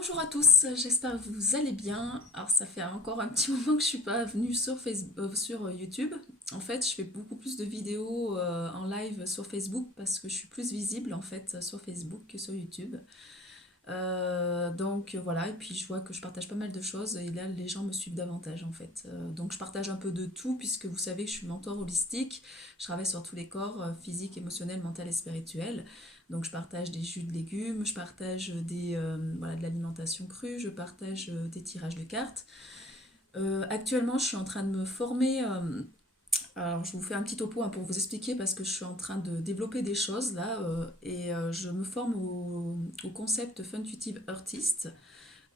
Bonjour à tous, j'espère que vous allez bien. Alors ça fait encore un petit moment que je suis pas venue sur Facebook, sur YouTube. En fait, je fais beaucoup plus de vidéos en live sur Facebook parce que je suis plus visible en fait sur Facebook que sur YouTube. Donc voilà, et puis je vois que je partage pas mal de choses et là les gens me suivent davantage en fait. Donc je partage un peu de tout puisque vous savez que je suis mentor holistique, je travaille sur tous les corps, physique, émotionnel, mental et spirituel. Donc je partage des jus de légumes, je partage voilà, de l'alimentation crue, je partage des tirages de cartes. Actuellement je suis en train de me former, alors je vous fais un petit topo pour vous expliquer parce que je suis en train de développer des choses là je me forme au concept Funtuitive Artist.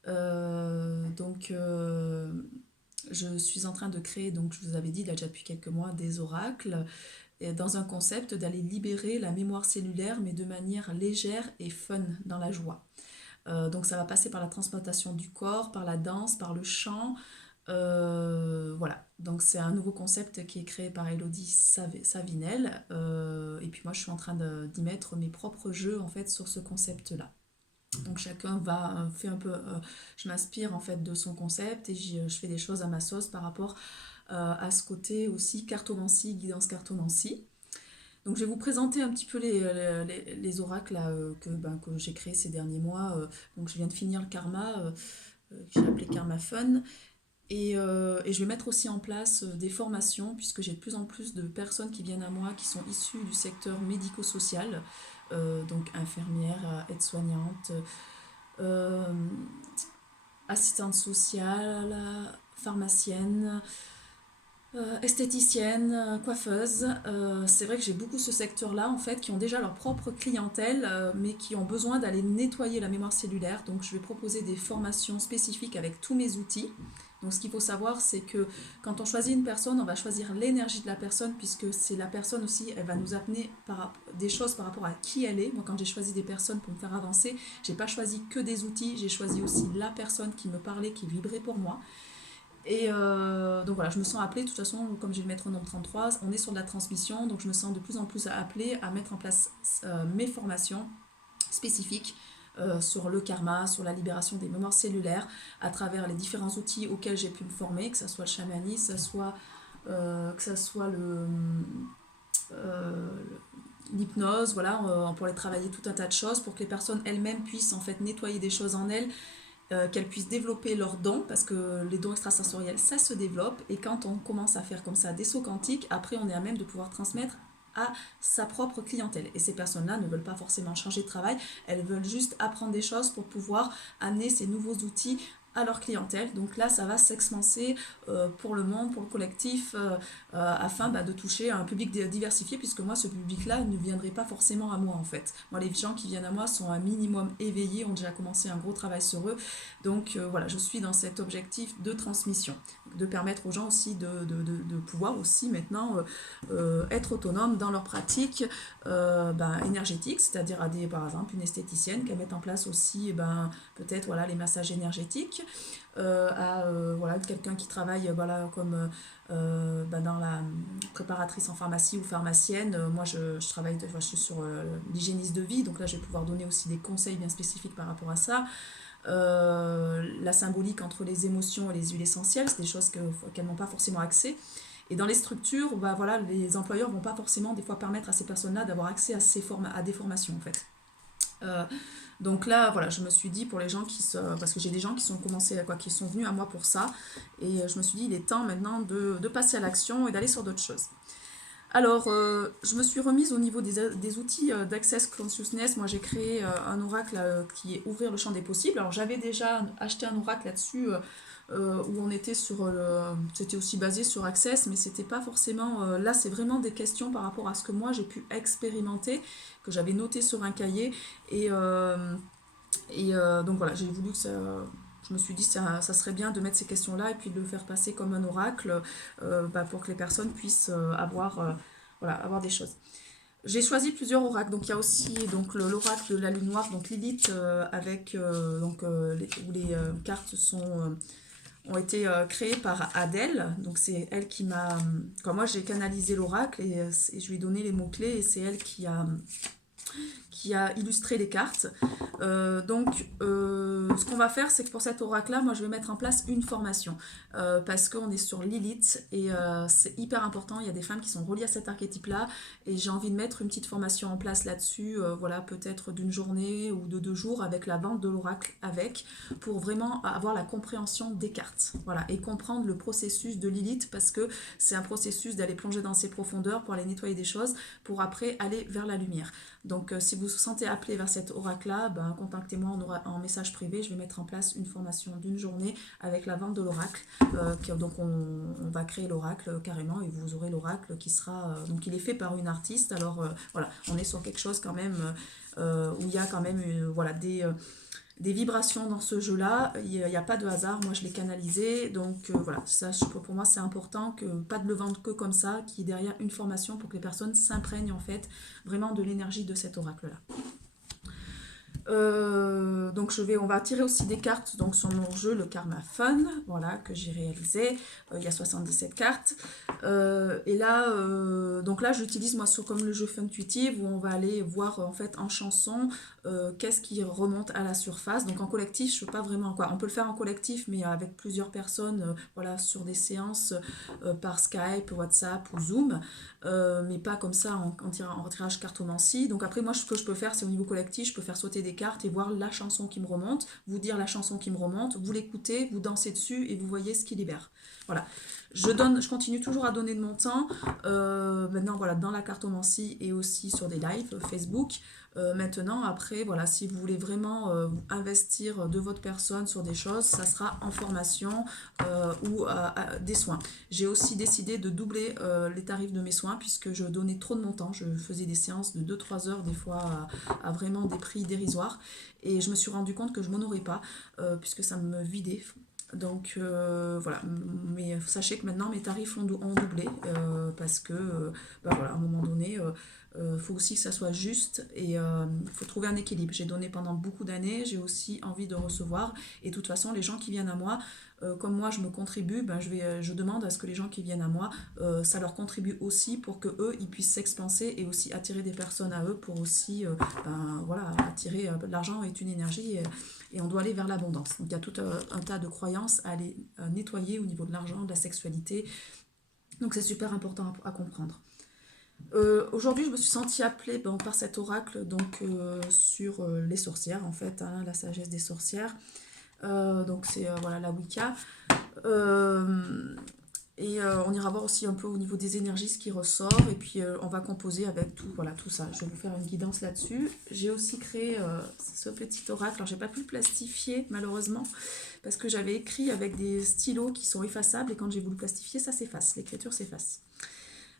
Donc je suis en train de créer, donc je vous avais dit il y a déjà depuis quelques mois, des oracles et dans un concept d'aller libérer la mémoire cellulaire mais de manière légère et fun dans la joie. Donc ça va passer par la transplantation du corps, par la danse, par le chant. Voilà, donc c'est un nouveau concept qui est créé par Elodie Savinel. Et puis moi je suis en train d'y mettre mes propres jeux en fait sur ce concept-là. Donc chacun va fait un peu, je m'inspire en fait de son concept et je fais des choses à ma sauce par rapport à ce côté aussi cartomancie, guidance cartomancie. Donc je vais vous présenter un petit peu les oracles là, que j'ai créés ces derniers mois. Donc je viens de finir le karma, que j'ai appelé Karma Fun. Et je vais mettre aussi en place des formations, puisque j'ai de plus en plus de personnes qui viennent à moi qui sont issues du secteur médico-social, donc infirmières, aides-soignantes, euh, assistantes sociales, pharmaciennes, esthéticienne, coiffeuse. C'est vrai que j'ai beaucoup ce secteur-là, en fait, qui ont déjà leur propre clientèle, mais qui ont besoin d'aller nettoyer la mémoire cellulaire. Donc, je vais proposer des formations spécifiques avec tous mes outils. Donc, ce qu'il faut savoir, c'est que quand on choisit une personne, on va choisir l'énergie de la personne, puisque c'est la personne aussi, elle va nous amener des choses par rapport à qui elle est. Moi, quand j'ai choisi des personnes pour me faire avancer, j'ai pas choisi que des outils, j'ai choisi aussi la personne qui me parlait, qui vibrait pour moi. Donc voilà, je me sens appelée, de toute façon, comme je vais le mettre au nombre 33, on est sur de la transmission, donc je me sens de plus en plus appelée à mettre en place mes formations spécifiques sur le karma, sur la libération des mémoires cellulaires, à travers les différents outils auxquels j'ai pu me former, que ce soit le chamanisme, que ça soit euh, l'hypnose, voilà, on pourrait travailler tout un tas de choses pour que les personnes elles-mêmes puissent en fait nettoyer des choses en elles, qu'elles puissent développer leurs dons, parce que les dons extrasensoriels, ça se développe, et quand on commence à faire comme ça des sauts quantiques, après on est à même de pouvoir transmettre à sa propre clientèle. Et ces personnes-là ne veulent pas forcément changer de travail, elles veulent juste apprendre des choses pour pouvoir amener ces nouveaux outils à leur clientèle. Donc là, ça va s'expanser pour le monde, pour le collectif, afin de toucher un public diversifié, puisque moi, ce public-là ne viendrait pas forcément à moi, en fait. Moi, les gens qui viennent à moi sont un minimum éveillés, ont déjà commencé un gros travail sur eux. Donc voilà, je suis dans cet objectif de transmission, de permettre aux gens aussi de pouvoir aussi maintenant être autonomes dans leur pratique énergétique, c'est-à-dire par exemple une esthéticienne qui va mettre en place aussi peut-être voilà, les massages énergétiques, voilà, quelqu'un qui travaille voilà, comme dans la préparatrice en pharmacie ou pharmacienne. Moi je travaille, je suis sur l'hygiéniste de vie, donc là je vais pouvoir donner aussi des conseils bien spécifiques par rapport à ça. La symbolique entre les émotions et les huiles essentielles, c'est des choses qu'elles n'ont pas forcément accès. Et dans les structures, voilà, les employeurs ne vont pas forcément des fois permettre à ces personnes-là d'avoir accès à des formations en fait. Euh, donc là, voilà, je me suis dit pour les gens parce que j'ai des gens qui sont qui sont venus à moi pour ça, et je me suis dit il est temps maintenant de passer à l'action et d'aller sur d'autres choses. Alors, je me suis remise au niveau des outils d'Access Consciousness. Moi, j'ai créé un oracle qui est Ouvrir le champ des possibles. Alors, j'avais déjà acheté un oracle là-dessus où on était c'était aussi basé sur Access, mais c'était pas forcément. Là, c'est vraiment des questions par rapport à ce que moi j'ai pu expérimenter, que j'avais noté sur un cahier. Donc voilà, j'ai voulu que ça. Je me suis dit ça serait bien de mettre ces questions-là et puis de le faire passer comme un oracle pour que les personnes puissent voilà, avoir des choses. J'ai choisi plusieurs oracles. Donc il y a aussi donc l'oracle de la lune noire, donc Lilith, où les cartes ont été créées par Adèle. Donc c'est elle qui m'a. Quand moi j'ai canalisé l'oracle et je lui ai donné les mots-clés et c'est elle qui a illustré les cartes. ce qu'on va faire, c'est que pour cet oracle-là, moi, je vais mettre en place une formation. Parce qu'on est sur Lilith et c'est hyper important. Il y a des femmes qui sont reliées à cet archétype-là et j'ai envie de mettre une petite formation en place là-dessus, voilà, peut-être d'une journée ou de 2 jours avec la vente de l'oracle pour vraiment avoir la compréhension des cartes. Voilà, et comprendre le processus de Lilith parce que c'est un processus d'aller plonger dans ses profondeurs pour aller nettoyer des choses pour après aller vers la lumière. Donc si vous vous sentez appelé vers cet oracle-là, ben, contactez-moi en message privé. Je vais mettre en place une formation d'une journée avec la vente de l'oracle. Donc on va créer l'oracle carrément et vous aurez l'oracle qui sera... donc il est fait par une artiste. Alors voilà, on est sur quelque chose quand même où il y a quand même voilà, des vibrations dans ce jeu-là. Il n'y a pas de hasard. Moi, je l'ai canalisé. Donc voilà, ça, pour moi, c'est important que pas de le vendre que comme ça, qu'il y ait derrière une formation pour que les personnes s'imprègnent en fait vraiment de l'énergie de cet oracle-là. Donc on va tirer aussi des cartes donc sur mon jeu, le Karma Fun, voilà, que j'ai réalisé. Il y a 77 cartes. Et là, donc là, j'utilise moi comme le jeu Funtuitive où on va aller voir en fait en chanson qu'est-ce qui remonte à la surface. Donc en collectif, je ne peux pas vraiment quoi. On peut le faire en collectif, mais avec plusieurs personnes, voilà, sur des séances par Skype, WhatsApp ou Zoom. Mais pas comme ça en tirage cartomancie. Donc après, moi, ce que je peux faire, c'est au niveau collectif, je peux faire sauter des cartes et voir la chanson qui me remonte, vous dire la chanson qui me remonte, vous l'écoutez, vous dansez dessus et vous voyez ce qui libère. Voilà. Je continue toujours à donner de mon temps, maintenant voilà, dans la cartomancie et aussi sur des lives Facebook. Maintenant, après, voilà, si vous voulez vraiment investir de votre personne sur des choses, ça sera en formation ou des soins. J'ai aussi décidé de doubler les tarifs de mes soins puisque je donnais trop de mon temps. Je faisais des séances de 2-3 heures des fois à vraiment des prix dérisoires et je me suis rendu compte que je m'honorais pas puisque ça me vidait. Donc voilà, mais sachez que maintenant mes tarifs ont doublé parce que voilà, à un moment donné, faut aussi que ça soit juste et il faut trouver un équilibre. J'ai donné pendant beaucoup d'années, j'ai aussi envie de recevoir et de toute façon les gens qui viennent à moi, comme moi je me contribue, ben, je demande à ce que les gens qui viennent à moi, ça leur contribue aussi pour que eux ils puissent s'expanser et aussi attirer des personnes à eux pour aussi ben, voilà, attirer l'argent est une énergie et on doit aller vers l'abondance. Donc il y a tout un tas de croyances à aller nettoyer au niveau de l'argent, de la sexualité. Donc c'est super important à comprendre. Aujourd'hui, je me suis sentie appelée par cet oracle donc, sur les sorcières, en fait, hein, la sagesse des sorcières. Donc c'est voilà, la Wicca. On ira voir aussi un peu au niveau des énergies ce qui ressort. Et puis on va composer avec tout, voilà, tout ça. Je vais vous faire une guidance là-dessus. J'ai aussi créé ce petit oracle. Alors j'ai pas pu le plastifier malheureusement parce que j'avais écrit avec des stylos qui sont effaçables et quand j'ai voulu plastifier, ça s'efface. L'écriture s'efface.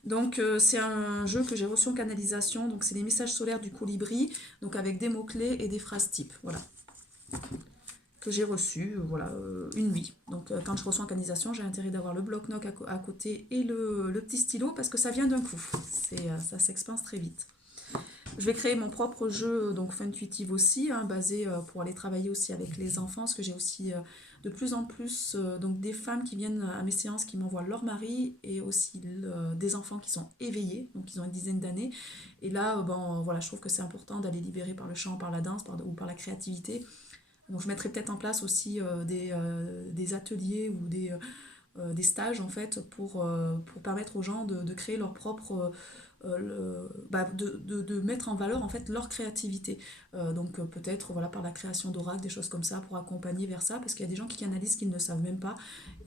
Donc c'est un jeu que j'ai reçu en canalisation, donc c'est les messages solaires du colibri, donc avec des mots-clés et des phrases types, voilà, que j'ai reçu, voilà, une nuit. Donc quand je reçois en canalisation, j'ai intérêt d'avoir le bloc-notes à côté et le petit stylo, parce que ça vient d'un coup, ça s'expanse très vite. Je vais créer mon propre jeu, donc Funtuitive aussi, hein, basé pour aller travailler aussi avec les enfants, parce que j'ai aussi de plus en plus donc des femmes qui viennent à mes séances qui m'envoient leur mari et aussi des enfants qui sont éveillés, donc ils ont une dizaine d'années. Et là, bon, voilà, je trouve que c'est important d'aller libérer par le chant, par la danse ou par la créativité. Donc je mettrai peut-être en place aussi des ateliers ou des stages en fait pour permettre aux gens de créer leur propre de mettre en valeur en fait leur créativité. Donc peut-être voilà par la création d'oracles, des choses comme ça pour accompagner vers ça, parce qu'il y a des gens qui canalisent qu'ils ne savent même pas,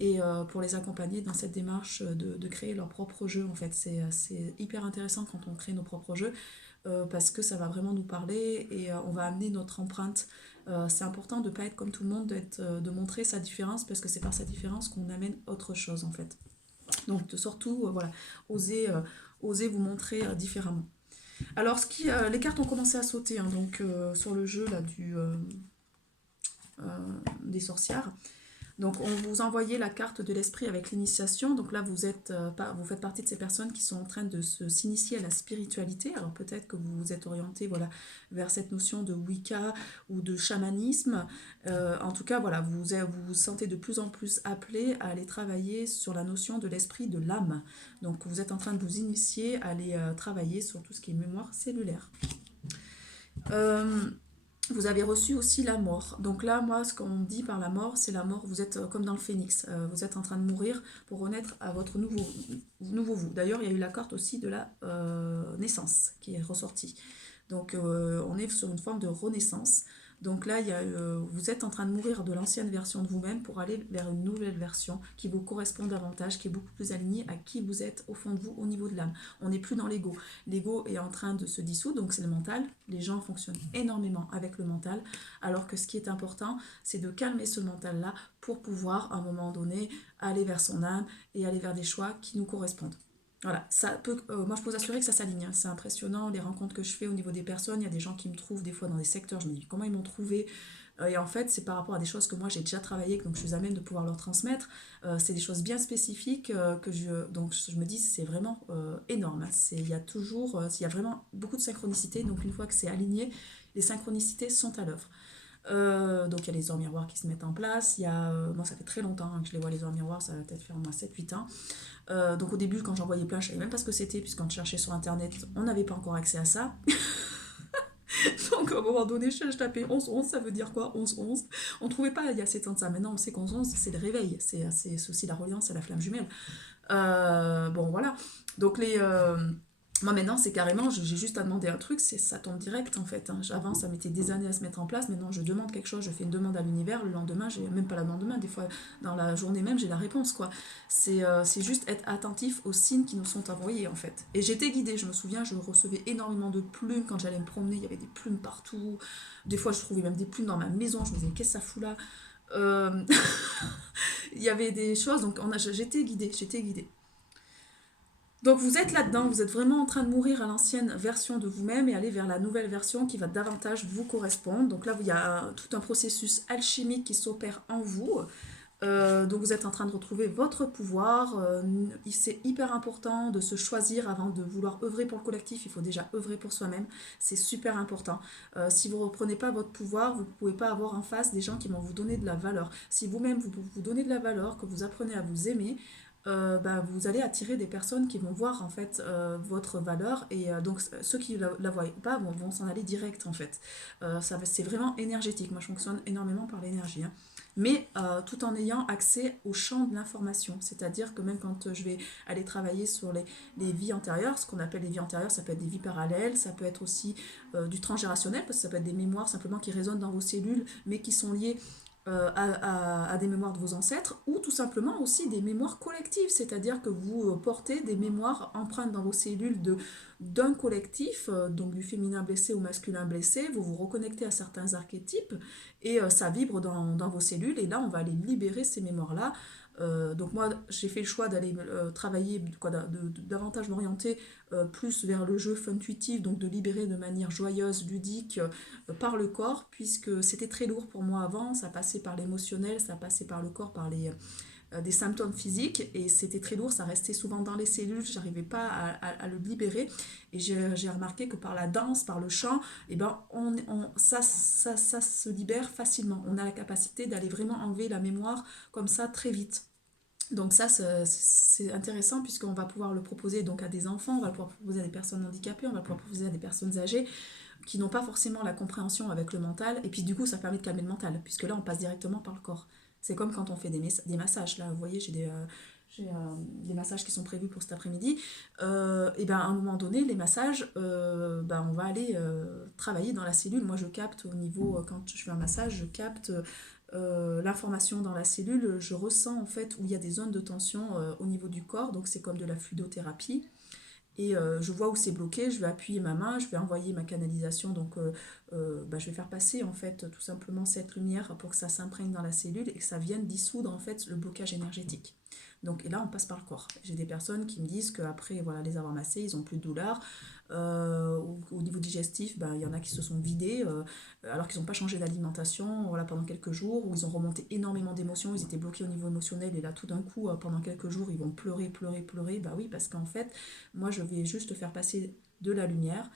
et pour les accompagner dans cette démarche de créer leur propre jeu en fait. C'est hyper intéressant quand on crée nos propres jeux parce que ça va vraiment nous parler et on va amener notre empreinte. C'est important de ne pas être comme tout le monde, de montrer sa différence parce que c'est par sa différence qu'on amène autre chose en fait. Donc surtout, voilà, oser vous montrer différemment. Alors, les cartes ont commencé à sauter hein, donc, sur le jeu là, des sorcières. Donc, on vous envoyait la carte de l'esprit avec l'initiation. Donc là, vous faites partie de ces personnes qui sont en train de s'initier à la spiritualité. Alors peut-être que vous vous êtes orienté voilà, vers cette notion de Wicca ou de chamanisme. En tout cas, voilà, vous vous sentez de plus en plus appelé à aller travailler sur la notion de l'esprit de l'âme. Donc vous êtes en train de vous initier à aller travailler sur tout ce qui est mémoire cellulaire. Vous avez reçu aussi la mort. Donc là, moi, ce qu'on dit par la mort, c'est la mort. Vous êtes comme dans le phénix. Vous êtes en train de mourir pour renaître à votre nouveau vous. D'ailleurs, il y a eu la carte aussi de la naissance qui est ressortie. Donc, on est sur une forme de renaissance. Donc là, vous êtes en train de mourir de l'ancienne version de vous-même pour aller vers une nouvelle version qui vous correspond davantage, qui est beaucoup plus alignée à qui vous êtes au fond de vous, au niveau de l'âme. On n'est plus dans l'ego. L'ego est en train de se dissoudre, donc c'est le mental. Les gens fonctionnent énormément avec le mental, alors que ce qui est important, c'est de calmer ce mental-là pour pouvoir, à un moment donné, aller vers son âme et aller vers des choix qui nous correspondent. Voilà, moi je peux vous assurer que ça s'aligne, hein. C'est impressionnant les rencontres que je fais au niveau des personnes. Il y a des gens qui me trouvent des fois dans des secteurs, je me dis comment ils m'ont trouvé. Et en fait, c'est par rapport à des choses que moi j'ai déjà travaillé, donc je suis à même de pouvoir leur transmettre. C'est des choses bien spécifiques donc je me dis c'est vraiment énorme, hein. Il y a vraiment beaucoup de synchronicité, donc une fois que c'est aligné, les synchronicités sont à l'œuvre. Donc il y a les ors miroirs qui se mettent en place. Moi ça fait très longtemps, hein, que je les vois les ors miroirs, ça va peut-être faire au moins 7 8 ans. Donc au début, quand j'en voyais plein, je savais même pas ce que c'était, puisqu'on cherchait sur internet, on n'avait pas encore accès à ça. Donc à un moment donné, je tapais 11-11, ça veut dire quoi 11-11. On trouvait pas il y a 7 ans de ça. Maintenant, on sait qu'onze 11 c'est le réveil, c'est aussi la reliance à la flamme jumelle. Bon, voilà. Donc moi maintenant, c'est carrément, j'ai juste à demander un truc, ça tombe direct en fait, hein. Avant, ça mettait des années à se mettre en place. Maintenant, je demande quelque chose, je fais une demande à l'univers. Le lendemain, j'ai même pas la lendemain, des fois, dans la journée même, j'ai la réponse, quoi. C'est juste être attentif aux signes qui nous sont envoyés en fait. Et j'étais guidée, je me souviens, je recevais énormément de plumes quand j'allais me promener, il y avait des plumes partout. Des fois, je trouvais même des plumes dans ma maison, je me disais, qu'est-ce que ça fout là? Euh, Il y avait des choses, donc j'étais guidée, j'étais guidée. Donc vous êtes là-dedans, vous êtes vraiment en train de mourir à l'ancienne version de vous-même et aller vers la nouvelle version qui va davantage vous correspondre. Donc là, il y a tout un processus alchimique qui s'opère en vous. Donc vous êtes en train de retrouver votre pouvoir. C'est hyper important de se choisir avant de vouloir œuvrer pour le collectif. Il faut déjà œuvrer pour soi-même. C'est super important. Si vous ne reprenez pas votre pouvoir, vous ne pouvez pas avoir en face des gens qui vont vous donner de la valeur. Si vous-même vous donnez de la valeur, que vous apprenez à vous aimer, vous allez attirer des personnes qui vont voir en fait votre valeur et donc ceux qui la voient pas vont s'en aller direct en fait. C'est vraiment énergétique. Moi je fonctionne énormément par l'énergie, hein. Mais tout en ayant accès au champ de l'information. C'est-à-dire que même quand je vais aller travailler sur les vies antérieures, ce qu'on appelle les vies antérieures, ça peut être des vies parallèles, ça peut être aussi du transgénérationnel, parce que ça peut être des mémoires simplement qui résonnent dans vos cellules, mais qui sont liées à des mémoires de vos ancêtres, ou tout simplement aussi des mémoires collectives, c'est-à-dire que vous portez des mémoires empreintes dans vos cellules d'un collectif, donc du féminin blessé au masculin blessé, vous vous reconnectez à certains archétypes, et ça vibre dans vos cellules, et là on va aller libérer ces mémoires-là. Donc moi j'ai fait le choix d'aller travailler, davantage m'orienter plus vers le jeu funtuitif, donc de libérer de manière joyeuse, ludique, par le corps, puisque c'était très lourd pour moi avant, ça passait par l'émotionnel, ça passait par le corps, par des symptômes physiques, et c'était très lourd, ça restait souvent dans les cellules, j'arrivais pas à le libérer, et j'ai remarqué que par la danse, par le chant, eh ben, ça se libère facilement, on a la capacité d'aller vraiment enlever la mémoire comme ça très vite. Donc ça, c'est intéressant puisqu'on va pouvoir le proposer donc à des enfants, on va pouvoir le proposer à des personnes handicapées, on va pouvoir le proposer à des personnes âgées qui n'ont pas forcément la compréhension avec le mental. Et puis du coup, ça permet de calmer le mental, puisque là, on passe directement par le corps. C'est comme quand on fait des massages. Là, vous voyez, j'ai des massages qui sont prévus pour cet après-midi. Et ben, à un moment donné, les massages, on va aller travailler dans la cellule. Moi, je capte au niveau, quand je fais un massage, je capte l'information dans la cellule. Je ressens en fait où il y a des zones de tension au niveau du corps. Donc, c'est comme de la fluidothérapie. Et je vois où c'est bloqué, je vais appuyer ma main, je vais envoyer ma canalisation, donc je vais faire passer en fait tout simplement cette lumière pour que ça s'imprègne dans la cellule et que ça vienne dissoudre en fait le blocage énergétique. Donc et là on passe par le corps. J'ai des personnes qui me disent qu'après voilà, les avoir massés, ils n'ont plus de douleur. Au niveau digestif, il y en a qui se sont vidés alors qu'ils n'ont pas changé d'alimentation voilà, pendant quelques jours, où ils ont remonté énormément d'émotions, ils étaient bloqués au niveau émotionnel et là tout d'un coup pendant quelques jours ils vont pleurer, pleurer, pleurer. Bah oui, parce qu'en fait moi je vais juste faire passer de la lumière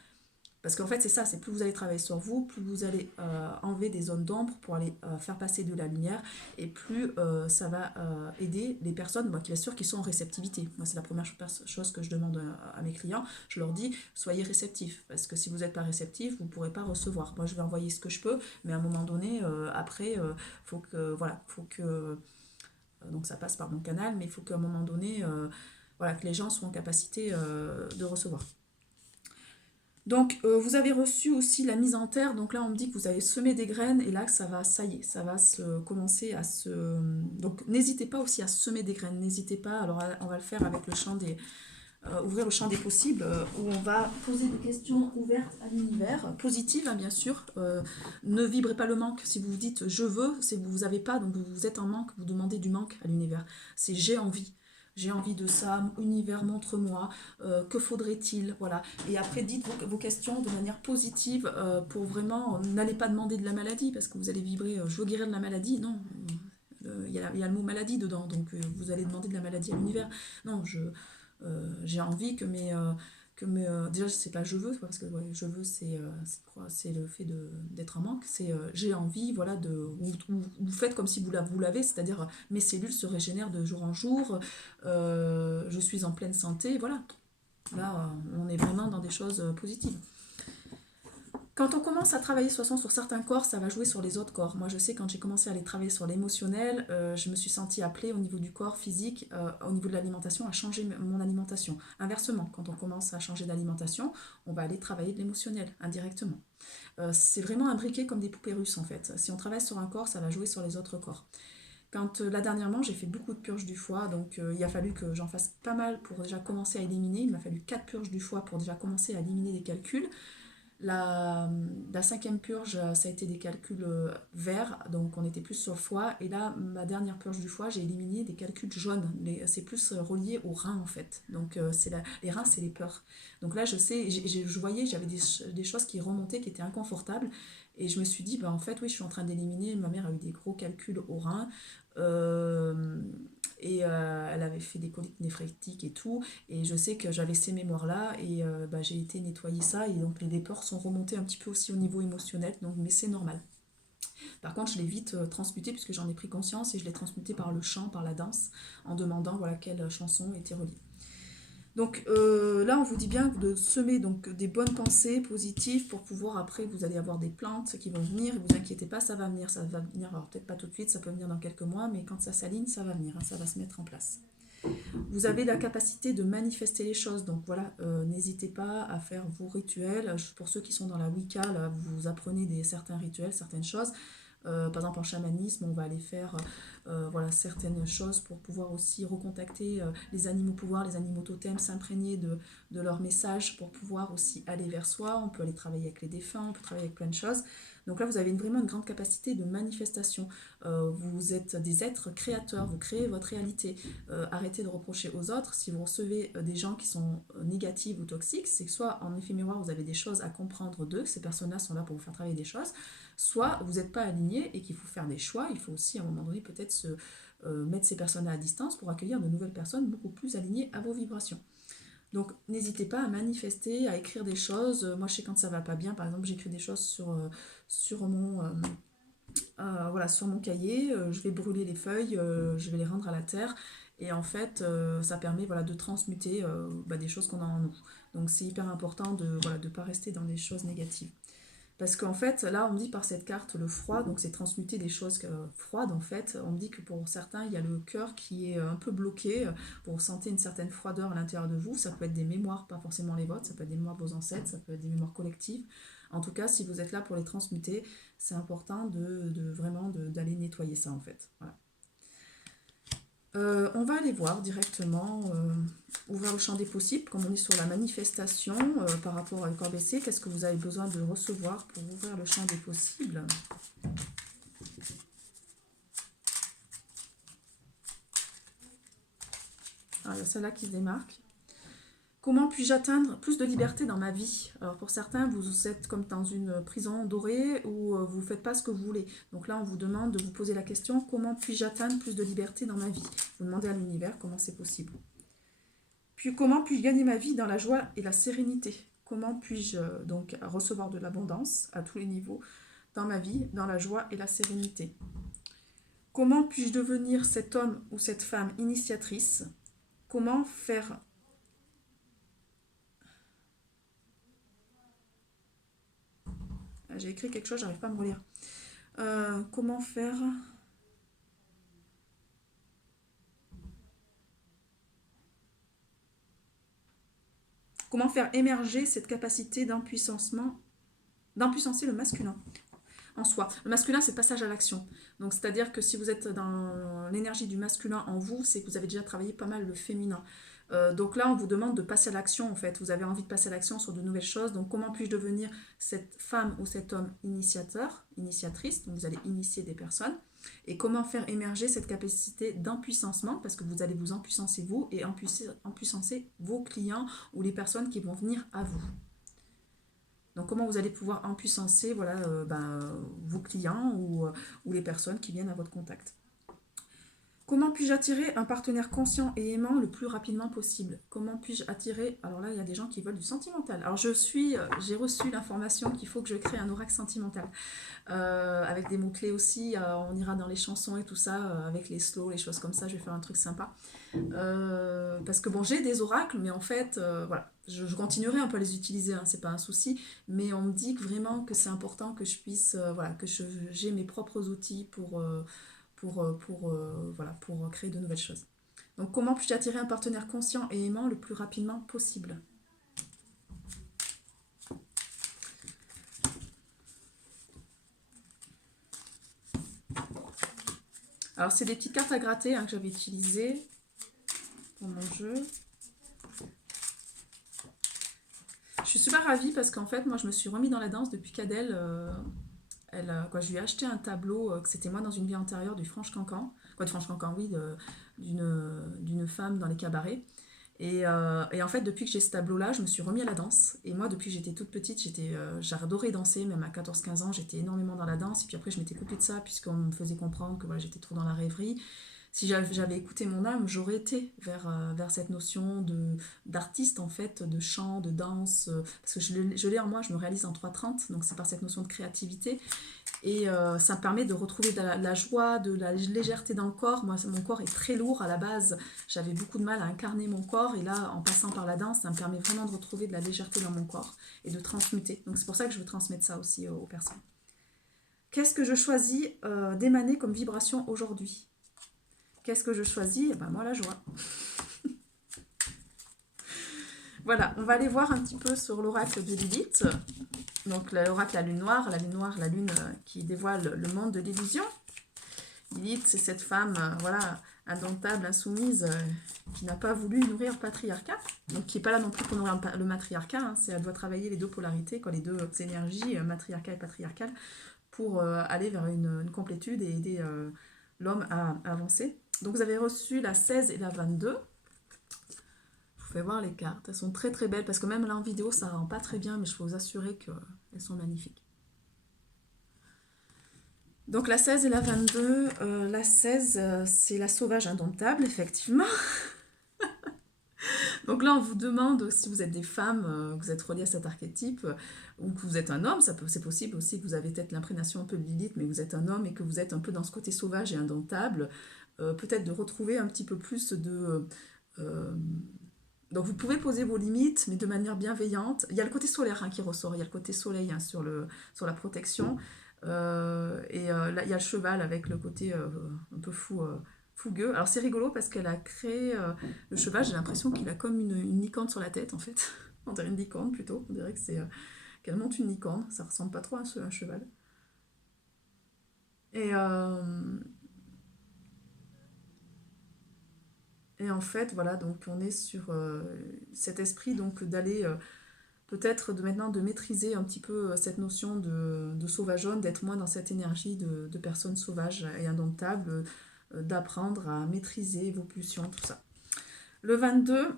Parce qu'en fait, c'est ça, c'est plus vous allez travailler sur vous, plus vous allez enlever des zones d'ombre pour aller faire passer de la lumière, et plus ça va aider les personnes, moi qui l'assure, qui sont en réceptivité. Moi, c'est la première chose que je demande à mes clients. Je leur dis, soyez réceptifs, parce que si vous n'êtes pas réceptif, vous ne pourrez pas recevoir. Moi, je vais envoyer ce que je peux, mais à un moment donné, après, faut que, voilà, faut que... donc ça passe par mon canal, mais il faut qu'à un moment donné, voilà, que les gens soient en capacité de recevoir. Donc, vous avez reçu aussi la mise en terre. Donc là, on me dit que vous avez semé des graines et là, ça va, ça y est, ça va commencer à se... Donc, n'hésitez pas aussi à semer des graines. N'hésitez pas. Alors, on va le faire avec le champ des... ouvrir le champ des possibles, où on va poser des questions ouvertes à l'univers, positives, hein, bien sûr. Ne vibrez pas le manque. Si vous vous dites je veux, c'est que vous n'avez pas, donc vous êtes en manque, vous demandez du manque à l'univers. C'est j'ai envie. J'ai envie de ça, univers, montre-moi, que faudrait-il, voilà. Et après, dites vos questions de manière positive pour vraiment, n'allez pas demander de la maladie, parce que vous allez vibrer, je veux guérir de la maladie, non. Il y a le mot maladie dedans, donc vous allez demander de la maladie à l'univers. Non, j'ai envie déjà c'est pas je veux, parce que ouais, je veux c'est le fait d'être en manque, c'est j'ai envie, voilà, vous faites comme si vous l'avez, c'est-à-dire mes cellules se régénèrent de jour en jour, je suis en pleine santé, voilà. Là on est vraiment dans des choses positives. Quand on commence à travailler sur certains corps, ça va jouer sur les autres corps. Moi, je sais, quand j'ai commencé à aller travailler sur l'émotionnel, je me suis sentie appelée au niveau du corps physique, au niveau de l'alimentation, à changer mon alimentation. Inversement, quand on commence à changer d'alimentation, on va aller travailler de l'émotionnel, indirectement. C'est vraiment imbriqué comme des poupées russes, en fait. Si on travaille sur un corps, ça va jouer sur les autres corps. Quand là dernièrement, j'ai fait beaucoup de purges du foie, donc il a fallu que j'en fasse pas mal pour déjà commencer à éliminer. Il m'a fallu 4 purges du foie pour déjà commencer à éliminer des calculs. La cinquième purge, ça a été des calculs verts, donc on était plus sur le foie. Et là, ma dernière purge du foie, j'ai éliminé des calculs jaunes. C'est plus relié aux reins en fait. Donc les reins, c'est les peurs. Donc là, je sais, je voyais, j'avais des choses qui remontaient, qui étaient inconfortables. Et je me suis dit, bah, en fait, oui, je suis en train d'éliminer. Ma mère a eu des gros calculs aux reins. Euh, elle avait fait des coliques néphrétiques et tout. Et je sais que j'avais ces mémoires-là et bah, j'ai été nettoyer ça. Et donc les peurs sont remontées un petit peu aussi au niveau émotionnel. Donc, mais c'est normal. Par contre, je l'ai vite transmuté puisque j'en ai pris conscience et je l'ai transmuté par le chant, par la danse, en demandant voilà, quelle chanson était reliée. Donc là, on vous dit bien de semer donc, des bonnes pensées positives pour pouvoir, après, vous allez avoir des plantes qui vont venir. Et vous inquiétez pas, ça va venir. Ça va venir, alors peut-être pas tout de suite, ça peut venir dans quelques mois, mais quand ça s'aligne, ça va venir, hein, ça va se mettre en place. Vous avez la capacité de manifester les choses, donc voilà, n'hésitez pas à faire vos rituels. Pour ceux qui sont dans la Wicca, là, vous apprenez certains rituels, certaines choses. Par exemple en chamanisme, on va aller faire voilà, certaines choses pour pouvoir aussi recontacter les animaux pouvoirs, les animaux totems, s'imprégner de leurs messages pour pouvoir aussi aller vers soi. On peut aller travailler avec les défunts, on peut travailler avec plein de choses. Donc là, vous avez vraiment une grande capacité de manifestation. Vous êtes des êtres créateurs, vous créez votre réalité. Arrêtez de reprocher aux autres. Si vous recevez des gens qui sont négatifs ou toxiques, c'est que soit en effet miroir, vous avez des choses à comprendre d'eux, ces personnes-là sont là pour vous faire travailler des choses, soit vous n'êtes pas aligné et qu'il faut faire des choix. Il faut aussi à un moment donné peut-être mettre ces personnes-là à distance pour accueillir de nouvelles personnes beaucoup plus alignées à vos vibrations. Donc n'hésitez pas à manifester, à écrire des choses. Moi je sais quand ça va pas bien, par exemple j'écris des choses sur voilà, sur mon cahier, je vais brûler les feuilles, je vais les rendre à la terre. Et en fait, ça permet voilà, de transmuter des choses qu'on a en nous. Donc c'est hyper important de ne voilà, pas rester dans des choses négatives. Parce qu'en fait, là, on me dit par cette carte le froid, donc c'est transmuter des choses froides en fait. On me dit que pour certains, il y a le cœur qui est un peu bloqué. Vous ressentez une certaine froideur à l'intérieur de vous. Ça peut être des mémoires, pas forcément les vôtres, ça peut être des mémoires de vos ancêtres, ça peut être des mémoires collectives. En tout cas, si vous êtes là pour les transmuter, c'est important vraiment d'aller nettoyer ça en fait. Voilà. On va aller voir directement, ouvrir le champ des possibles, comme on est sur la manifestation par rapport à corps baissé. Qu'est-ce que vous avez besoin de recevoir pour ouvrir le champ des possibles? Ah, il y a celle-là qui se démarque. Comment puis-je atteindre plus de liberté dans ma vie? Alors pour certains, vous êtes comme dans une prison dorée où vous ne faites pas ce que vous voulez. Donc là, on vous demande de vous poser la question, comment puis-je atteindre plus de liberté dans ma vie? Vous demandez à l'univers comment c'est possible. Puis comment puis-je gagner ma vie dans la joie et la sérénité? Comment puis-je donc recevoir de l'abondance à tous les niveaux dans ma vie, dans la joie et la sérénité? Comment puis-je devenir cet homme ou cette femme initiatrice? Comment faire... J'ai écrit quelque chose, j'arrive pas à me relire. Comment faire... Comment faire émerger cette capacité d'impuissancer le masculin en soi. Le masculin, c'est le passage à l'action. Donc, c'est-à-dire que si vous êtes dans l'énergie du masculin en vous, c'est que vous avez déjà travaillé pas mal le féminin. Donc là, on vous demande de passer à l'action, en fait. Vous avez envie de passer à l'action sur de nouvelles choses. Donc, comment puis-je devenir cette femme ou cet homme initiateur, initiatrice? Donc, vous allez initier des personnes. Et comment faire émerger cette capacité d'impuissancement, parce que vous allez vous impuissancer vous et impuissancer vos clients ou les personnes qui vont venir à vous. Donc, comment vous allez pouvoir impuissancer voilà, vos clients ou les personnes qui viennent à votre contact. Comment puis-je attirer un partenaire conscient et aimant le plus rapidement possible? Comment puis-je attirer... Alors là, il y a des gens qui veulent du sentimental. Alors j'ai reçu l'information qu'il faut que je crée un oracle sentimental. Avec des mots-clés aussi, on ira dans les chansons et tout ça, avec les slows, les choses comme ça, je vais faire un truc sympa. Parce que bon, j'ai des oracles, mais en fait, voilà, je continuerai un peu à les utiliser, hein, c'est pas un souci, mais on me dit que vraiment que c'est important que je puisse, voilà, que j'ai mes propres outils pour créer de nouvelles choses. Donc comment puis-je attirer un partenaire conscient et aimant le plus rapidement possible? Alors c'est des petites cartes à gratter hein, que j'avais utilisées pour mon jeu. Je suis super ravie parce qu'en fait moi je me suis remis dans la danse depuis qu'Adèle je lui ai acheté un tableau que c'était moi dans une vie antérieure du Franche-Cancan, du Franche-Cancan oui, d'une femme dans les cabarets. Et en fait, depuis que j'ai ce tableau-là, je me suis remis à la danse. Et moi, depuis que j'étais toute petite, j'adorais danser, même à 14-15 ans, j'étais énormément dans la danse. Et puis après, je m'étais coupée de ça, puisqu'on me faisait comprendre que voilà, j'étais trop dans la rêverie. Si j'avais écouté mon âme, j'aurais été vers cette notion d'artiste, en fait, de chant, de danse. Parce que je l'ai en moi, je me réalise en 3,30, donc c'est par cette notion de créativité. Et ça me permet de retrouver de la joie, de la légèreté dans le corps. Moi, mon corps est très lourd à la base. J'avais beaucoup de mal à incarner mon corps. Et là, en passant par la danse, ça me permet vraiment de retrouver de la légèreté dans mon corps et de transmuter. Donc c'est pour ça que je veux transmettre ça aussi aux personnes. Qu'est-ce que je choisis d'émaner comme vibration aujourd'hui? Qu'est-ce que je choisis? Moi, la joie. Voilà, on va aller voir un petit peu sur l'oracle de Lilith. Donc l'oracle la lune noire, la lune qui dévoile le monde de l'illusion. Lilith, c'est cette femme, indomptable, insoumise, qui n'a pas voulu nourrir le patriarcat, donc qui n'est pas là non plus pour nourrir le matriarcat, hein, elle doit travailler les deux polarités, les deux énergies, matriarcat et patriarcale, pour aller vers une complétude et aider l'homme à avancer. Donc vous avez reçu la 16 et la 22. Je vous fais voir les cartes, elles sont très très belles, parce que même là en vidéo ça ne rend pas très bien, mais je peux vous assurer qu'elles sont magnifiques. Donc la 16 et la 22, la 16 c'est la sauvage indomptable, effectivement. Donc là on vous demande si vous êtes des femmes, que vous êtes reliées à cet archétype, ou que vous êtes un homme, c'est possible aussi que vous avez peut-être l'imprégnation un peu de Lilith, mais que vous êtes un homme et que vous êtes un peu dans ce côté sauvage et indomptable, peut-être de retrouver un petit peu plus de... donc vous pouvez poser vos limites, mais de manière bienveillante. Il y a le côté solaire qui ressort, il y a le côté soleil sur la protection. Là, il y a le cheval avec le côté un peu fougueux. Alors c'est rigolo parce qu'elle a créé le cheval, j'ai l'impression qu'il a comme une licorne sur la tête en fait. On dirait une licorne plutôt, on dirait que c'est qu'elle monte une licorne, ça ressemble pas trop à un cheval. Et en fait, voilà, donc on est sur cet esprit donc d'aller peut-être maintenant de maîtriser un petit peu cette notion de sauvageonne, d'être moins dans cette énergie de personnes sauvages et indomptables, d'apprendre à maîtriser vos pulsions, tout ça. Le 22,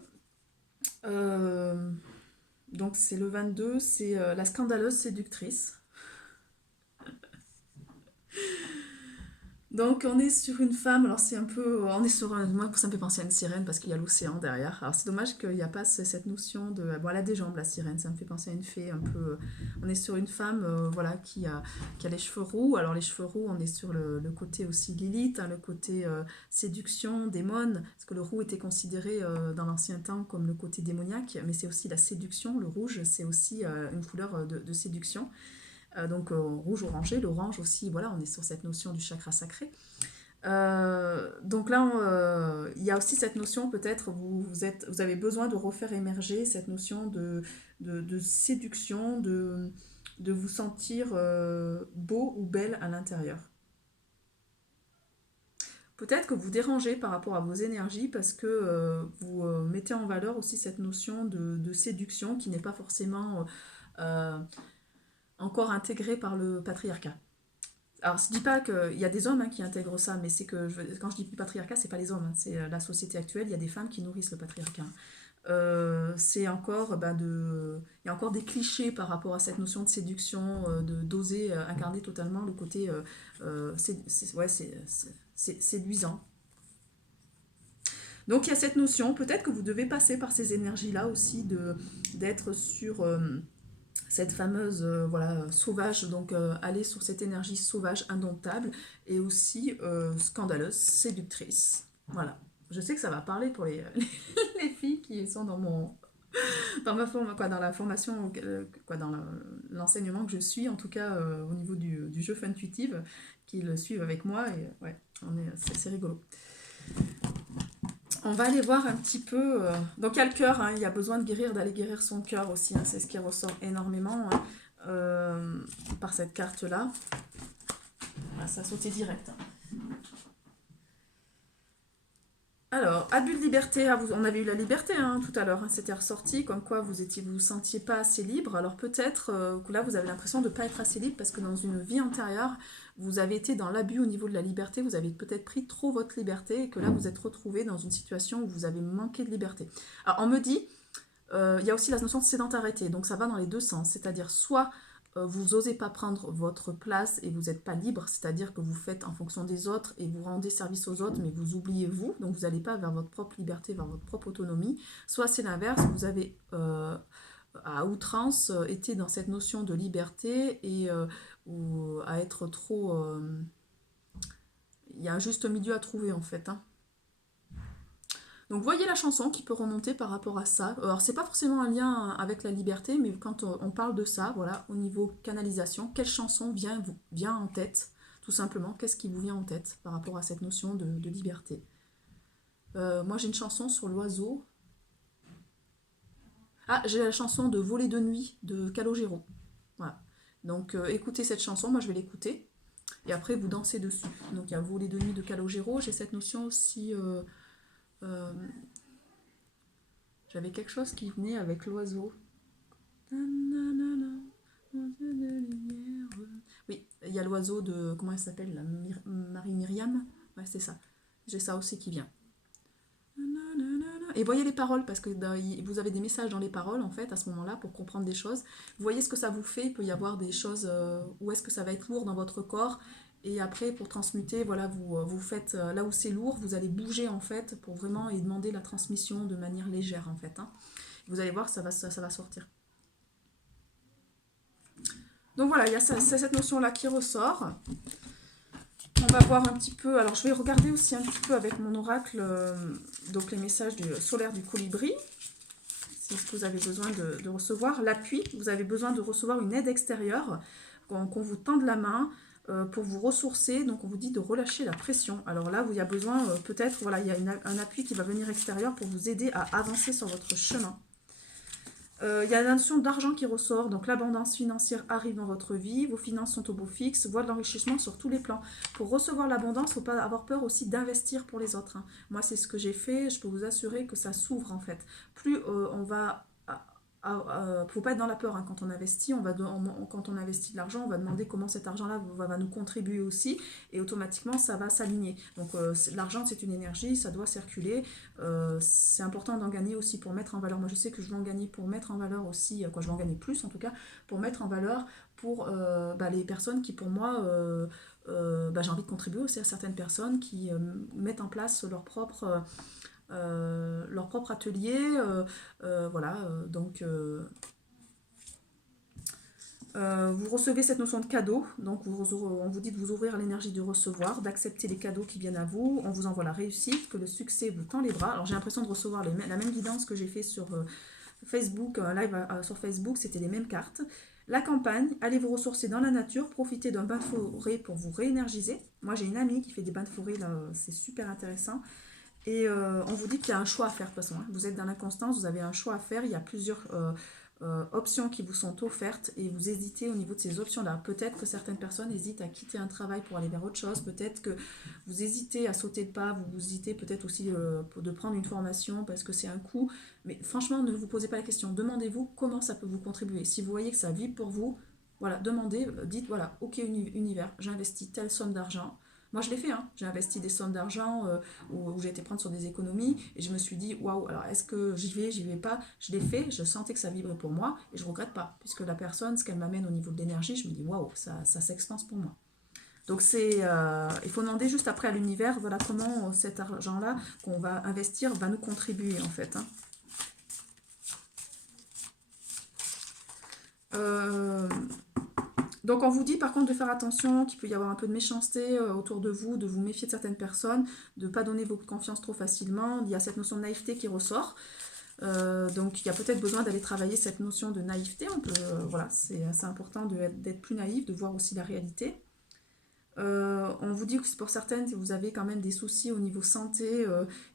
donc c'est le 22, c'est la scandaleuse séductrice. Donc on est sur une femme, alors c'est un peu, on est sur moi ça me fait penser à une sirène parce qu'il y a l'océan derrière. Alors c'est dommage qu'il n'y a pas cette notion de, bon elle a des jambes la sirène, ça me fait penser à une fée un peu. On est sur une femme, voilà, qui a les cheveux roux. Alors les cheveux roux, on est sur le côté aussi Lilith, hein, le côté séduction, démon, parce que le roux était considéré dans l'ancien temps comme le côté démoniaque, mais c'est aussi la séduction. Le rouge, c'est aussi une couleur de séduction. Donc rouge orangé, l'orange aussi, voilà, on est sur cette notion du chakra sacré. Donc là, il y a aussi cette notion, peut-être, vous avez besoin de refaire émerger cette notion de séduction, de vous sentir beau ou belle à l'intérieur. Peut-être que vous dérangez par rapport à vos énergies parce que vous mettez en valeur aussi cette notion de séduction qui n'est pas forcément euh, encore intégrée par le patriarcat. Alors, je ne dis pas qu'il y a des hommes hein, qui intègrent ça, mais c'est que quand je dis patriarcat, c'est pas les hommes, hein, c'est la société actuelle. Il y a des femmes qui nourrissent le patriarcat. C'est encore, il y a encore des clichés par rapport à cette notion de séduction, de d'oser incarner totalement le côté ouais, séduisant. Donc il y a cette notion, peut-être que vous devez passer par ces énergies-là aussi, d'être sur cette fameuse voilà, sauvage, donc aller sur cette énergie sauvage, indomptable, et aussi scandaleuse, séductrice. Voilà. Je sais que ça va parler pour les filles qui sont dans ma forme, quoi, dans la formation, quoi, dans l'enseignement que je suis, en tout cas au niveau du jeu intuitive, qui le suivent avec moi, et ouais, c'est rigolo. On va aller voir un petit peu. Donc, il y a le cœur, hein, il y a besoin de guérir, d'aller guérir son cœur aussi. Hein, c'est ce qui ressort énormément hein, par cette carte-là. Voilà, ça a sauté direct. Hein. Alors, abus de liberté. Ah, on avait eu la liberté hein, tout à l'heure. Hein, c'était ressorti comme quoi vous sentiez pas assez libre. Alors, peut-être que là, vous avez l'impression de ne pas être assez libre parce que dans une vie antérieure, vous avez été dans l'abus au niveau de la liberté. Vous avez peut-être pris trop votre liberté et que là, vous êtes retrouvé dans une situation où vous avez manqué de liberté. Alors, on me dit, il y a aussi la notion de sédentarité. Donc, ça va dans les deux sens. C'est-à-dire, soit vous n'osez pas prendre votre place et vous n'êtes pas libre, c'est-à-dire que vous faites en fonction des autres et vous rendez service aux autres, mais vous oubliez vous, donc vous n'allez pas vers votre propre liberté, vers votre propre autonomie. Soit c'est l'inverse, vous avez à outrance été dans cette notion de liberté et ou à être trop... Il y a un juste milieu à trouver en fait. Hein. Donc voyez la chanson qui peut remonter par rapport à ça. Alors c'est pas forcément un lien avec la liberté, mais quand on parle de ça, voilà, au niveau canalisation, quelle chanson vient en tête, tout simplement, qu'est-ce qui vous vient en tête par rapport à cette notion de liberté. Moi j'ai une chanson sur l'oiseau. Ah, j'ai la chanson de Voler de nuit de Calogero. Voilà. Donc écoutez cette chanson, moi je vais l'écouter. Et après vous dansez dessus. Donc il y a Voler de nuit de Calogero. J'ai cette notion aussi... euh, J'avais quelque chose qui venait avec l'oiseau. Oui, il y a l'oiseau de... Comment elle s'appelle Marie-Myriam. Ouais, c'est ça. J'ai ça aussi qui vient. Et voyez les paroles, parce que vous avez des messages dans les paroles, en fait, à ce moment-là, pour comprendre des choses. Vous voyez ce que ça vous fait. Il peut y avoir des choses où est-ce que ça va être lourd dans votre corps. Et après, pour transmuter, voilà, vous faites là où c'est lourd, vous allez bouger, en fait, pour vraiment y demander la transmission de manière légère, en fait. Hein. Vous allez voir, ça va sortir. Donc voilà, il y a cette notion-là qui ressort. On va voir un petit peu. Alors je vais regarder aussi un petit peu avec mon oracle donc les messages solaire du colibri. C'est ce que vous avez besoin de recevoir. L'appui, vous avez besoin de recevoir une aide extérieure, qu'on vous tende la main pour vous ressourcer. Donc on vous dit de relâcher la pression. Alors là, il y a besoin peut-être, voilà, il y a un appui qui va venir extérieur pour vous aider à avancer sur votre chemin. Il y a la notion d'argent qui ressort, donc l'abondance financière arrive dans votre vie, vos finances sont au beau fixe, voie de l'enrichissement sur tous les plans. Pour recevoir l'abondance, il ne faut pas avoir peur aussi d'investir pour les autres. Hein. Moi, c'est ce que j'ai fait, je peux vous assurer que ça s'ouvre en fait. Plus on va... faut pas être dans la peur hein, quand on investit. Quand on investit de l'argent, on va demander comment cet argent-là va nous contribuer aussi, et automatiquement ça va s'aligner. Donc l'argent c'est une énergie, ça doit circuler. C'est important d'en gagner aussi pour mettre en valeur. Moi je sais que je vais en gagner pour mettre en valeur aussi, je vais en gagner plus en tout cas, pour mettre en valeur, pour les personnes qui, pour moi, j'ai envie de contribuer aussi à certaines personnes qui mettent en place leur propre atelier. Voilà, donc vous recevez cette notion de cadeau, donc on vous dit de vous ouvrir à l'énergie de recevoir, d'accepter les cadeaux qui viennent à vous, on vous envoie la réussite, que le succès vous tend les bras. Alors j'ai l'impression de recevoir la même guidance que j'ai fait sur Facebook, live sur Facebook, c'était les mêmes cartes. La campagne, allez vous ressourcer dans la nature, profitez d'un bain de forêt pour vous réénergiser. Moi j'ai une amie qui fait des bains de forêt, là, c'est super intéressant. Et on vous dit qu'il y a un choix à faire de toute façon. Hein. Vous êtes dans l'inconstance, vous avez un choix à faire. Il y a plusieurs options qui vous sont offertes et vous hésitez au niveau de ces options-là. Peut-être que certaines personnes hésitent à quitter un travail pour aller vers autre chose. Peut-être que vous hésitez à sauter le pas. Vous hésitez peut-être aussi de prendre une formation parce que c'est un coût. Mais franchement, ne vous posez pas la question. Demandez-vous comment ça peut vous contribuer. Si vous voyez que ça vibre pour vous, voilà, demandez, dites, voilà, ok univers, j'investis telle somme d'argent. Moi, je l'ai fait, hein. J'ai investi des sommes d'argent où j'ai été prendre sur des économies et je me suis dit, waouh, alors est-ce que j'y vais pas? Je l'ai fait, je sentais que ça vibrait pour moi et je regrette pas, puisque la personne, ce qu'elle m'amène au niveau de l'énergie, je me dis, waouh, ça s'expanse pour moi. Donc, il faut demander juste après à l'univers, voilà, comment cet argent-là qu'on va investir va nous contribuer, en fait. Hein. Euh, Donc on vous dit par contre de faire attention, qu'il peut y avoir un peu de méchanceté autour de vous, de vous méfier de certaines personnes, de ne pas donner votre confiance trop facilement. Il y a cette notion de naïveté qui ressort. Donc il y a peut-être besoin d'aller travailler cette notion de naïveté. Voilà, c'est assez important d'être plus naïf, de voir aussi la réalité. On vous dit que pour certaines, si vous avez quand même des soucis au niveau santé,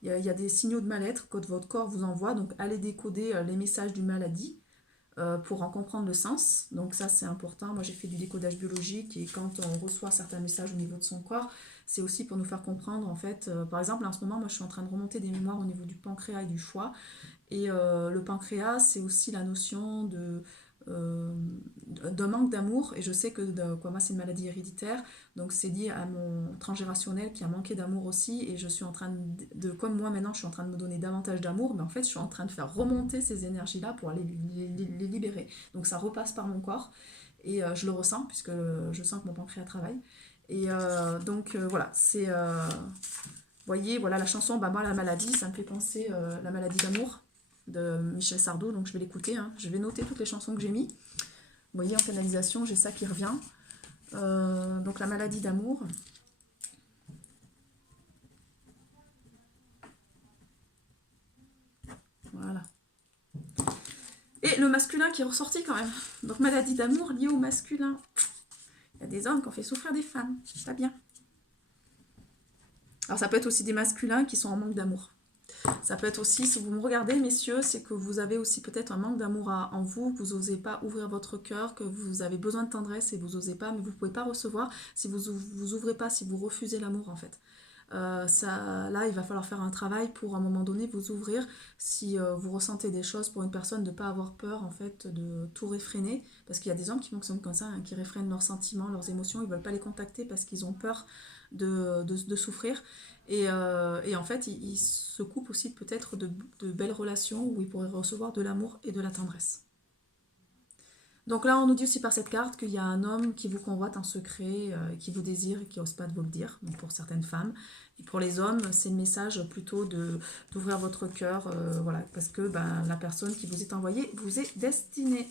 il y a des signaux de mal-être que votre corps vous envoie. Donc allez décoder les messages d'une maladie pour en comprendre le sens. Donc ça, c'est important. Moi, j'ai fait du décodage biologique et quand on reçoit certains messages au niveau de son corps, c'est aussi pour nous faire comprendre, en fait, par exemple, en ce moment, moi, je suis en train de remonter des mémoires au niveau du pancréas et du foie. Et le pancréas, c'est aussi la notion euh, d'un manque d'amour. Et je sais que moi, c'est une maladie héréditaire. Donc, c'est lié à mon transgénérationnel qui a manqué d'amour aussi. Et je suis en train comme moi maintenant, je suis en train de me donner davantage d'amour. Mais en fait, je suis en train de faire remonter ces énergies-là pour aller les libérer. Donc, ça repasse par mon corps. Et je le ressens, puisque je sens que mon pancréas travaille. Et voilà, voyez, voilà la chanson, moi la maladie, ça me fait penser la maladie d'amour de Michel Sardou, donc je vais l'écouter, hein. Je vais noter toutes les chansons que j'ai mis. Vous voyez, en canalisation, j'ai ça qui revient. Donc la maladie d'amour. Voilà. Et le masculin qui est ressorti quand même. Donc maladie d'amour liée au masculin. Il y a des hommes qui ont fait souffrir des femmes. C'est pas bien. Alors ça peut être aussi des masculins qui sont en manque d'amour. Ça peut être aussi, si vous me regardez, messieurs, c'est que vous avez aussi peut-être un manque d'amour en vous, que vous n'osez pas ouvrir votre cœur, que vous avez besoin de tendresse et vous n'osez pas, mais vous ne pouvez pas recevoir si vous ouvrez pas, si vous refusez l'amour en fait. Là, il va falloir faire un travail pour à un moment donné vous ouvrir. Si vous ressentez des choses pour une personne, de ne pas avoir peur en fait de tout réfréner, parce qu'il y a des hommes qui fonctionnent comme ça, hein, qui réfrènent leurs sentiments, leurs émotions, ils ne veulent pas les contacter parce qu'ils ont peur de souffrir. Et en fait, il se coupe aussi peut-être de belles relations où il pourrait recevoir de l'amour et de la tendresse. Donc là, on nous dit aussi par cette carte qu'il y a un homme qui vous convoite en secret, qui vous désire et qui n'ose pas de vous le dire, donc pour certaines femmes. Et pour les hommes, c'est le message plutôt d'ouvrir votre cœur, voilà, parce que la personne qui vous est envoyée vous est destinée.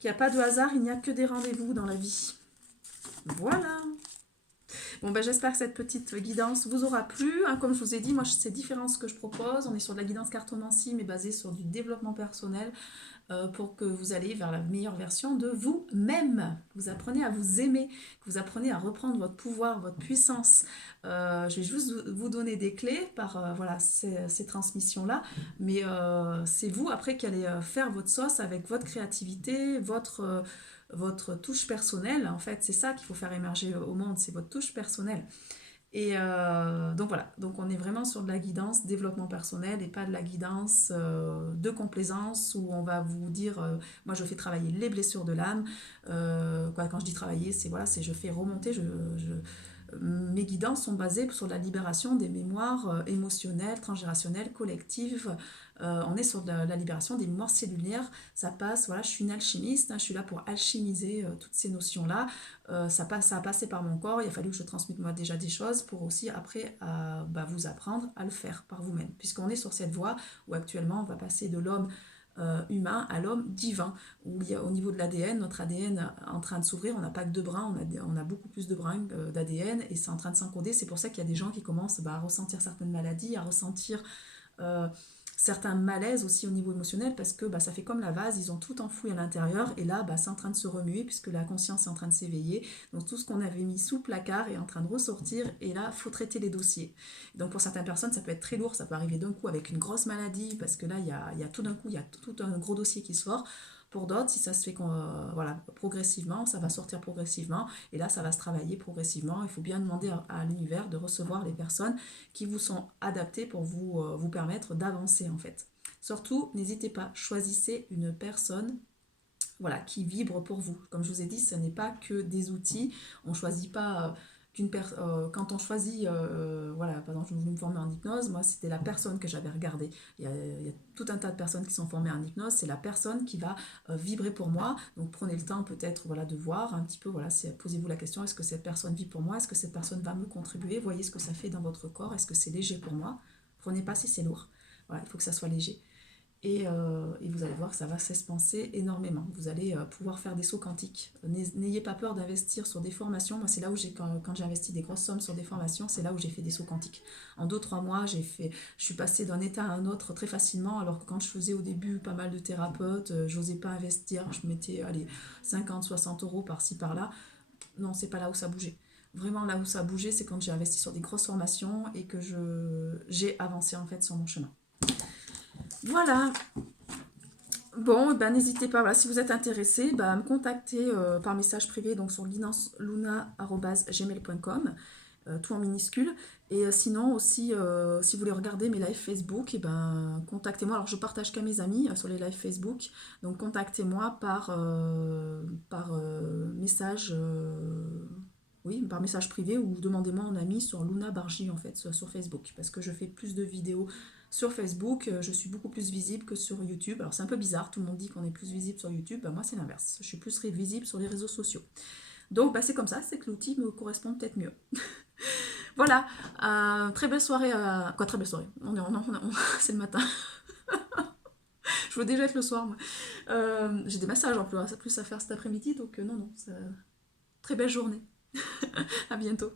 Qu'il n'y a pas de hasard, il n'y a que des rendez-vous dans la vie. Voilà. Bon, j'espère que cette petite guidance vous aura plu. Hein, comme je vous ai dit, moi, c'est différent ce que je propose. On est sur de la guidance cartomancie, mais basée sur du développement personnel pour que vous alliez vers la meilleure version de vous-même. Vous apprenez à vous aimer, que vous apprenez à reprendre votre pouvoir, votre puissance. Je vais juste vous donner des clés par voilà, ces transmissions-là, mais c'est vous après qui allez faire votre sauce avec votre créativité, votre touche personnelle. En fait, c'est ça qu'il faut faire émerger au monde, c'est votre touche personnelle. Et donc voilà, donc on est vraiment sur de la guidance, développement personnel et pas de la guidance de complaisance où on va vous dire, moi je fais travailler les blessures de l'âme. Quand je dis travailler, c'est voilà, je fais remonter mes guidances sont basées sur la libération des mémoires émotionnelles, transgénérationnelles, collectives. On est sur la libération des mémoires cellulaires. Ça passe, voilà, je suis une alchimiste, hein, je suis là pour alchimiser toutes ces notions-là. Ça a passé par mon corps, il a fallu que je transmette moi déjà des choses pour aussi après vous apprendre à le faire par vous-même. Puisqu'on est sur cette voie où actuellement on va passer de l'homme humain à l'homme divin, où il y a, au niveau de l'ADN, notre ADN est en train de s'ouvrir, on n'a pas que 2 brins, on a beaucoup plus de brins d'ADN et c'est en train de s'encoder. C'est pour ça qu'il y a des gens qui commencent à ressentir certaines maladies, à ressentir euh, certains malaises aussi au niveau émotionnel parce que ça fait comme la vase, ils ont tout enfoui à l'intérieur et là c'est en train de se remuer puisque la conscience est en train de s'éveiller. Donc tout ce qu'on avait mis sous placard est en train de ressortir et là il faut traiter les dossiers. Donc pour certaines personnes ça peut être très lourd, ça peut arriver d'un coup avec une grosse maladie parce que là il y a tout d'un coup, il y a tout un gros dossier qui sort. Pour d'autres, si ça se fait progressivement, ça va sortir progressivement et là ça va se travailler progressivement. Il faut bien demander à l'univers de recevoir les personnes qui vous sont adaptées pour vous permettre d'avancer en fait. Surtout, n'hésitez pas, choisissez une personne qui vibre pour vous. Comme je vous ai dit, ce n'est pas que des outils. On ne choisit pas quand on choisit, par exemple, je voulais me former en hypnose, moi c'était la personne que j'avais regardée. Il y a tout un tas de personnes qui sont formées en hypnose, c'est la personne qui va vibrer pour moi. Donc prenez le temps peut-être de voir un petit peu, posez-vous la question, est-ce que cette personne vit pour moi? Est-ce que cette personne va me contribuer? Voyez ce que ça fait dans votre corps, est-ce que c'est léger pour moi? Prenez pas si c'est lourd. Voilà, il faut que ça soit léger. Et vous allez voir que ça va s'expanser énormément. Vous allez pouvoir faire des sauts quantiques. N'ayez pas peur d'investir sur des formations. Moi, c'est là où quand j'ai investi des grosses sommes sur des formations, c'est là où j'ai fait des sauts quantiques. En 2-3 mois, je suis passée d'un état à un autre très facilement, alors que quand je faisais au début pas mal de thérapeutes, j'osais pas investir. Je mettais 50-60 € par-ci, par-là. Non, c'est pas là où ça bougeait. Vraiment, là où ça a bougé, c'est quand j'ai investi sur des grosses formations et que j'ai avancé en fait sur mon chemin. Voilà. Bon, n'hésitez pas, si vous êtes intéressé, à me contacter par message privé donc sur luna@gmail.com, tout en minuscule. Et sinon aussi, si vous voulez regarder mes lives Facebook, contactez-moi. Alors je partage qu'à mes amis sur les lives Facebook, donc contactez-moi par message. Oui, par message privé ou demandez-moi en ami sur Luna Bargy en fait, sur Facebook, parce que je fais plus de vidéos sur Facebook, je suis beaucoup plus visible que sur YouTube. Alors c'est un peu bizarre, tout le monde dit qu'on est plus visible sur YouTube, moi c'est l'inverse, je suis plus visible sur les réseaux sociaux. Donc c'est comme ça, c'est que l'outil me correspond peut-être mieux. Voilà, très belle soirée, quoi très belle soirée, c'est le matin. Je veux déjà être le soir moi. J'ai des massages en plus à faire cet après-midi, donc non, très belle journée. À bientôt.